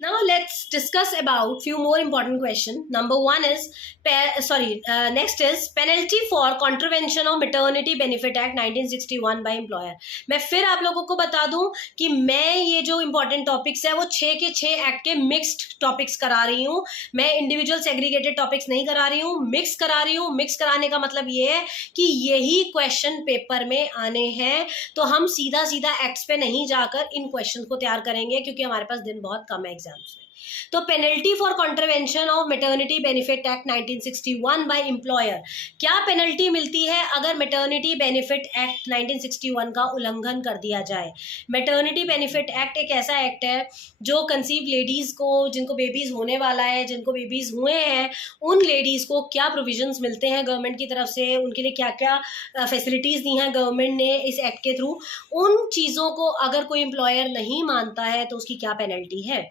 Now let's discuss about few more important question. Number one is next is penalty for contravention of Maternity Benefit Act 1961 by employer. मैं फिर आप लोगों को बता दूं कि मैं ये जो important topics है वो 6 के 6 एक्ट के मिक्स्ड टॉपिक्स करा रही हूँ. मैं इंडिविजुअल सेग्रीगेटेड टॉपिक्स नहीं करा रही हूँ, मिक्स करा रही हूँ. मिक्स कराने का मतलब ये है कि यही क्वेश्चन पेपर में आने हैं, तो हम सीधा सीधा एक्ट्स पे नहीं जाकर इन क्वेश्चन को तैयार करेंगे क्योंकि हमारे पास दिन बहुत कम है एग्जाम्स में. तो penalty for contravention of maternity benefit act 1961 by employer. क्या पेनल्टी मिलती है अगर मैटरनिटी बेनिफिट एक्ट 1961 का उल्लंघन कर दिया जाए? मैटरनिटी बेनिफिट एक्ट एक ऐसा एक्ट है जो कंसीव लेडीज को, जिनको बेबीज होने वाला है, जिनको बेबीज हुए हैं, उन लेडीज को क्या प्रोविजंस मिलते हैं गवर्नमेंट की तरफ से, उनके लिए क्या क्या फैसिलिटीज दी हैं गवर्नमेंट ने इस एक्ट के थ्रू, उन चीज़ों को अगर कोई एम्प्लॉयर नहीं मानता है तो उसकी क्या पेनल्टी है.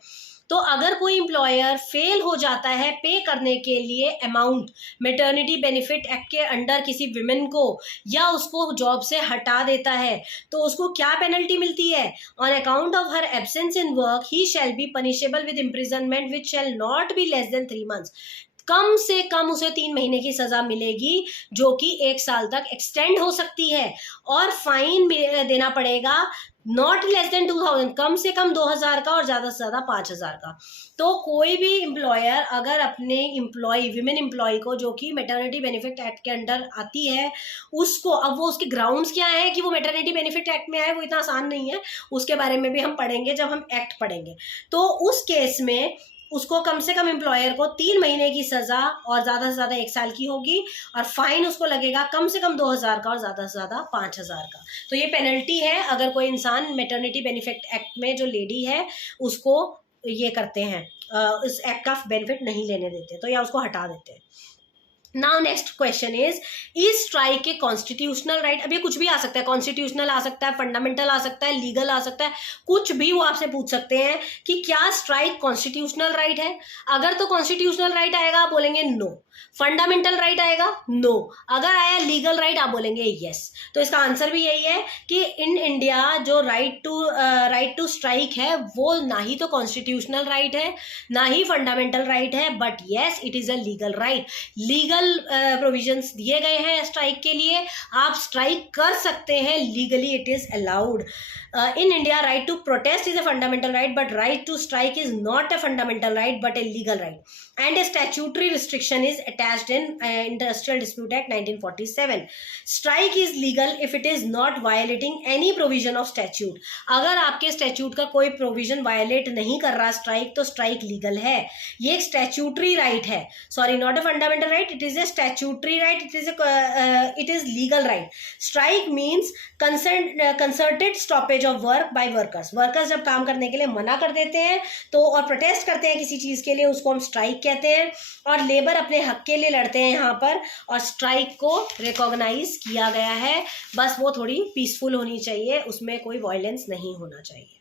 तो अगर कोई एम्प्लॉयर फेल हो जाता है पे करने के लिए अमाउंट मैटरनिटी बेनिफिट एक्ट के अंडर किसी विमेन को, या उसको जॉब से हटा देता है, तो उसको क्या पेनल्टी मिलती है? On account of her absence in work he shall be punishable with imprisonment which shall not be less than 3 months. कम से कम उसे 3 महीने की सजा मिलेगी, जो कि 1 साल तक एक्सटेंड हो सकती है. और फाइन देना पड़ेगा नॉट लेस देन 2000, कम से कम 2000 का और ज़्यादा से ज़्यादा 5000 का. तो कोई भी एम्प्लॉयर अगर अपने एम्प्लॉय, विमेन एम्प्लॉय को, जो कि मैटरनिटी बेनिफिट एक्ट के अंडर आती है, उसको, अब वो उसके ग्राउंड्स क्या है कि वो मैटरनिटी बेनिफिट एक्ट में आए, वो इतना आसान नहीं है, उसके बारे में भी हम पढ़ेंगे जब हम एक्ट पढ़ेंगे. तो उस केस में उसको कम से कम एम्प्लॉयर को 3 महीने की सजा और ज़्यादा से ज़्यादा 1 साल की होगी, और फाइन उसको लगेगा कम से कम 2000 का और ज़्यादा से ज़्यादा 5000 का. तो ये पेनल्टी है अगर कोई इंसान मैटरनिटी बेनिफिट एक्ट में, जो लेडी है उसको ये करते हैं, इस एक्ट का बेनिफिट नहीं लेने देते, तो या उसको हटा देते हैं. Now next question is strike के कॉन्स्टिट्यूशनल राइट? अब ये कुछ भी आ सकता है, कॉन्स्टिट्यूशनल आ सकता है, फंडामेंटल आ सकता है, लीगल आ सकता है, कुछ भी वो आपसे पूछ सकते हैं कि क्या स्ट्राइक कॉन्स्टिट्यूशनल राइट है. अगर तो कॉन्स्टिट्यूशनल राइट आएगा आप बोलेंगे नो. फंडामेंटल राइट आएगा नो. अगर आया लीगल राइट आप बोलेंगे यस. तो इसका आंसर भी यही है कि इन इंडिया जो राइट टू स्ट्राइक है वो ना ही तो कॉन्स्टिट्यूशनल राइट है, ना ही फंडामेंटल राइट है, but yes it is a legal right. Legal provisions दिए गए हैं स्ट्राइक के लिए, आप स्ट्राइक कर सकते हैं, legally it is allowed. In India right to protest is a fundamental right, but right to strike is not a fundamental right but a legal right, and a statutory restriction is attached in Industrial Dispute Act 1947. Strike is legal if it is not violating any provision of statute. अगर आपके statute का कोई provision violet नहीं कर रहा strike, तो strike legal है. ये एक स्टैच्यूटरी राइट है, sorry not a fundamental right, it is a statutory right, it is legal right. Strike means concerted stoppage of work by workers. Workers जब काम करने के लिए मना कर देते हैं तो, और प्रोटेस्ट करते हैं किसी चीज़ के लिए, उसको हम स्ट्राइक कहते हैं. और लेबर अपने हक के लिए लड़ते हैं यहाँ पर, और स्ट्राइक को रिकॉग्नाइज किया गया है. बस वो थोड़ी पीसफुल होनी चाहिए, उसमें कोई वायलेंस नहीं होना चाहिए.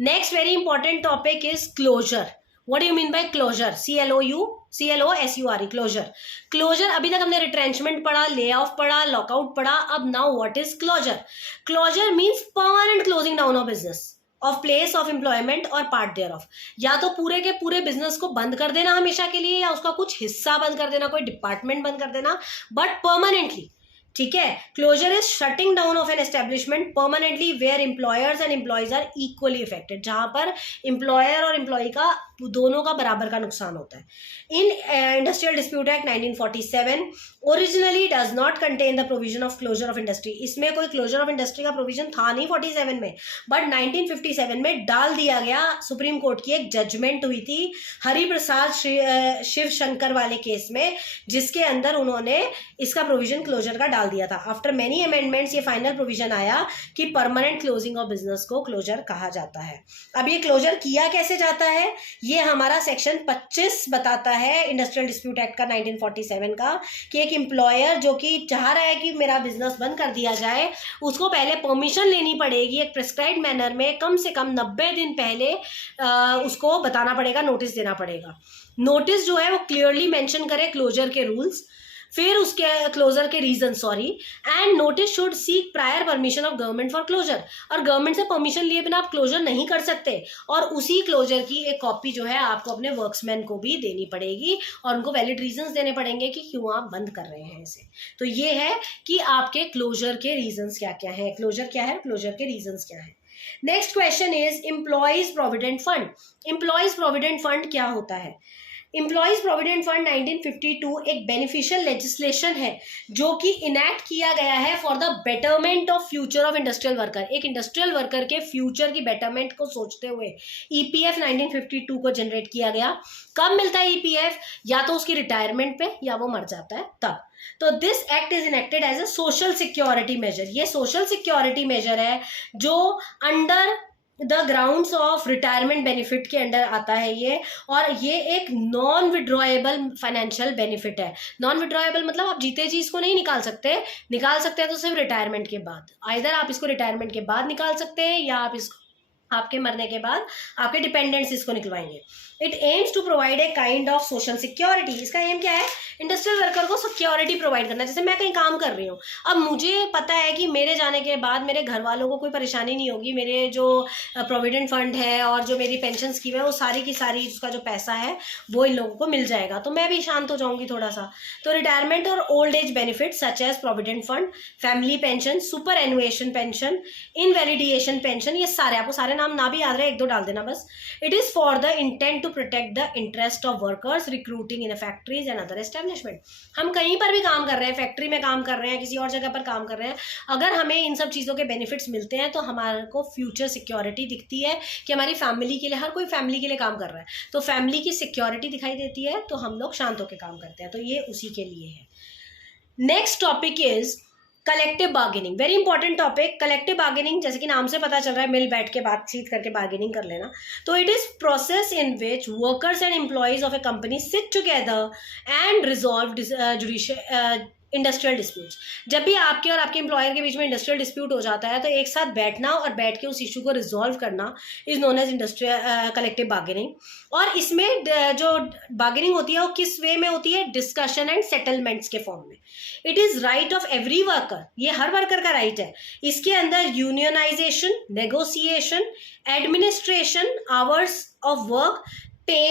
Next very important topic is closure. What do you mean by closure? CLOSURE, closure. Closure, अभी तक हमने रिट्रेंचमेंट पढ़ा, ले ऑफ पढ़ा, लॉकआउट पढ़ा, अब now what is closure? Closure means permanent closing down of business, of place of employment और part thereof. या तो पूरे के पूरे बिजनेस को बंद कर देना हमेशा के लिए, या उसका कुछ हिस्सा बंद कर देना, कोई डिपार्टमेंट बंद कर देना, बट परमानेंटली. ठीक है. Closure is shutting down of an establishment permanently where employers and employees are equally affected, जहां पर एम्प्लॉयर और एम्प्लॉय का दोनों का बराबर का नुकसान होता है. In industrial dispute act 1947 originally does not contain the provision of closure of industry. इसमें कोई क्लोजर ऑफ इंडस्ट्री का प्रोविजन था नहीं 47 में, बट 1957 में डाल दिया गया. सुप्रीम कोर्ट की एक जजमेंट हुई थी हरिप्रसाद शिव शंकर वाले केस में, जिसके अंदर उन्होंने इसका प्रोविजन क्लोजर का डाल दिया था. आफ्टर मेनी अमेंडमेंट्स ये फाइनल प्रोविजन आया कि परमानेंट क्लोजिंग ऑफ बिजनेस को क्लोजर कहा जाता है. अब ये क्लोजर किया कैसे जाता है, ये हमारा सेक्शन 25 बताता है इंडस्ट्रियल डिस्प्यूट एक्ट का 1947 का, कि एक एम्प्लॉयर जो कि चाह रहा है कि मेरा बिजनेस बंद कर दिया जाए, उसको पहले परमिशन लेनी पड़ेगी एक प्रिस्क्राइब्ड मैनर में, कम से कम 90 दिन पहले उसको बताना पड़ेगा, नोटिस देना पड़ेगा. नोटिस जो है वो क्लियरली मेंशन करे क्लोजर के रूल्स. फिर उसके क्लोजर के reason, sorry, and notice should seek prior permission of government for closure, और गवर्नमेंट से परमिशन लिए बिना आप क्लोजर नहीं कर सकते, और उसी क्लोजर की एक कॉपी जो है आपको अपने वर्क्समैन को भी देनी पड़ेगी और उनको वैलिड रीजंस देने पड़ेंगे कि क्यों आप बंद कर रहे हैं इसे। तो ये है कि आपके क्लोजर के रीजंस क्या क्या है, क्लोजर क्या है, क्लोजर के रीजंस क्या है। Next question is employees provident fund. Employees provident fund क्या होता है? एम्प्लॉइज प्रोविडेंट फंड 1952 एक बेनिफिशियल लेजिस्लेशन है जो कि इनैक्ट किया गया है for the betterment of future of industrial worker. एक इंडस्ट्रियल वर्कर के फ्यूचर की बेटरमेंट को सोचते हुए ईपीएफ 1952 को जनरेट किया गया। कब मिलता है ईपीएफ? या तो उसकी रिटायरमेंट पे या वो मर जाता है तब। तो this act is enacted as a social security measure. ये सोशल सिक्योरिटी मेजर है जो under the grounds of retirement benefit के अंडर आता है ये, और ये एक नॉन विड्रॉएबल फाइनेंशियल बेनिफिट है। नॉन विड्रॉएबल मतलब आप जीते जी इसको नहीं निकाल सकते, निकाल सकते हैं तो सिर्फ रिटायरमेंट के बाद। आइदर आप इसको रिटायरमेंट के बाद निकाल सकते हैं या आप इसको आपके मरने के बाद आपके डिपेंडेंट्स इसको निकलवाएंगे। It aims to provide a kind of social security. इसका एम क्या है? इंडस्ट्रियल वर्कर को सिक्योरिटी प्रोवाइड करना। जैसे मैं कहीं काम कर रही हूँ, अब मुझे पता है कि मेरे जाने के बाद मेरे घर वालों को कोई परेशानी नहीं होगी, मेरे जो प्रोविडेंट फंड है और जो मेरी पेंशन स्कीम है वो सारी की सारी उसका जो पैसा है वो इन लोगों को मिल जाएगा, तो मैं भी शांत हो जाऊंगी थोड़ा सा। तो रिटायरमेंट और old age benefit such as provident fund, family pension, superannuation pension, invalidation pension, ये सारे आपको सारे नाम ना भी याद रहे, एक दो डाल देना बस। It is for the intent to protect the interest of workers recruiting in factories and other establishment. हम कहीं पर भी काम कर रहे हैं, फैक्ट्री में काम कर रहे हैं, किसी और जगह पर काम कर रहे हैं, अगर हमें इन सब चीज़ों के बेनिफिट्स मिलते हैं तो हमारे को फ्यूचर सिक्योरिटी दिखती है कि हमारी फैमिली के लिए, हर कोई फैमिली के लिए काम कर रहा है तो फैमिली की सिक्योरिटी दिखाई देती है, तो हम लोग शांत होकर काम करते हैं। तो ये उसी के लिए है। Next topic is collective bargaining. Very important topic. Collective bargaining जैसे कि नाम से पता चल रहा है, मिल बैठ के बातचीत करके बार्गेनिंग कर लेना। तो it is process in which workers and employees of A company sit together and resolve judicial industrial disputes. जब भी आपके और आपके एम्प्लॉयर के बीच में इंडस्ट्रियल डिस्प्यूट हो जाता है तो एक साथ बैठना और बैठ के उस इशू को रिजॉल्व करना is known as industrial collective bargaining. और इसमें जो बार्गेनिंग होती है वो किस वे में होती है? डिस्कशन एंड सेटलमेंट्स के फॉर्म में। It is right of every worker, ये हर वर्कर का राइट है। इसके अंदर unionisation, negotiation, administration, hours of work, pay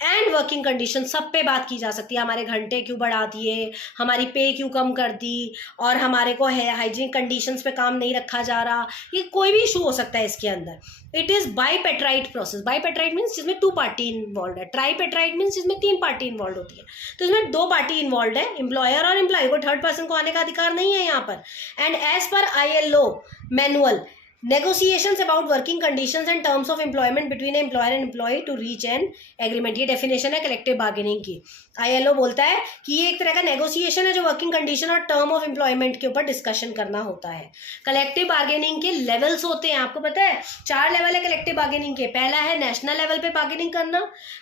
and working condition, सब पे बात की जा सकती है। हमारे घंटे क्यों बढ़ा दिए, हमारी पे क्यों कम कर दी, और हमारे को है हाइजीन कंडीशंस पे काम नहीं रखा जा रहा, ये कोई भी इशू हो सकता है इसके अंदर। It is bipartite process. Bipartite means जिसमें 2 पार्टी इन्वॉल्व है। ट्राईपेट्राइट मीन्स जिसमें 3 पार्टी इन्वॉल्व होती है। तो इसमें 2 पार्टी इन्वॉल्व है, एम्प्लॉयर और एम्प्लॉय, को थर्ड पर्सन को आने का अधिकार नहीं है यहाँ पर। And as per ILO manual, negotiations about working conditions and terms of employment between an employer and employee to reach an agreement। ये डेफिनेशन है कलेक्टिव बार्गेनिंग की। ILO बोलता है कि ये एक तरह का नेगोशिएशन है जो वर्किंग कंडीशन और टर्म ऑफ एम्प्लॉयमेंट के ऊपर डिस्कशन करना होता है। कलेक्टिव बार्गेनिंग के लेवल्स होते हैं, आपको पता है 4 लेवल है कलेक्टिव बार्गेनिंग के। पहला है नेशनल लेवल पे बार्गेनिंग करना,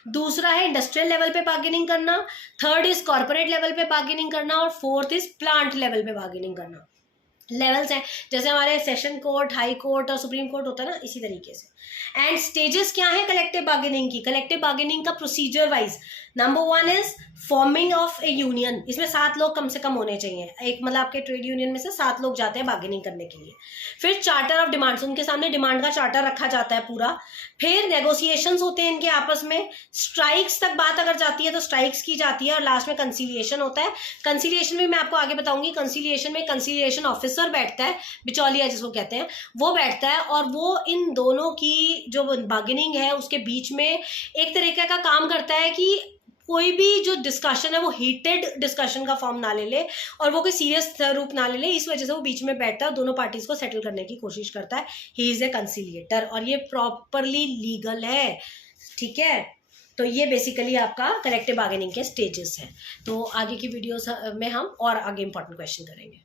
दूसरा है इंडस्ट्रियल लेवल पे बार्गेनिंग करना, थर्ड इज कॉर्पोरेट लेवल पे बार्गेनिंग करना, और फोर्थ इज प्लांट लेवल पे बार्गेनिंग करना। लेवल्स हैं जैसे हमारे सेशन कोर्ट, हाई कोर्ट और सुप्रीम कोर्ट होता है ना, इसी तरीके से। एंड स्टेजेस क्या है कलेक्टिव बार्गेनिंग की? कलेक्टिव बार्गेनिंग का procedure wise number 1 is forming of A union. इसमें 7 लोग कम से कम होने चाहिए। एक मतलब आपके ट्रेड यूनियन में से 7 लोग जाते हैं बार्गेनिंग करने के लिए। फिर चार्टर ऑफ डिमांड्स, उनके सामने डिमांड का चार्टर रखा जाता है पूरा। फिर नेगोशिएशंस होते हैं इनके आपस में। स्ट्राइक्स तक बात अगर जाती है तो स्ट्राइक्स की जाती है, और लास्ट में कंसीलिएशन होता है। कंसीलिएशन में मैं आपको आगे बताऊंगी। कंसीलिएशन में कंसीलिएशन ऑफिसर बैठता है, बिचौलिया जिसको कहते हैं, वो बैठता है, और वो इन दोनों की जो बार्गेनिंग है उसके बीच में एक तरीके का काम करता है कि कोई भी जो डिस्कशन है वो हीटेड डिस्कशन का फॉर्म ना ले ले और वो कोई सीरियस रूप ना ले ले। इस वजह से वो बीच में बैठता है, दोनों पार्टीज को सेटल करने की कोशिश करता है। ही इज ए कंसीलिएटर, और ये प्रॉपरली लीगल है, ठीक है। तो ये बेसिकली आपका कलेक्टिव बार्गेनिंग के स्टेजेस है। तो आगे की वीडियोस में हम और आगे इंपॉर्टेंट क्वेश्चन करेंगे।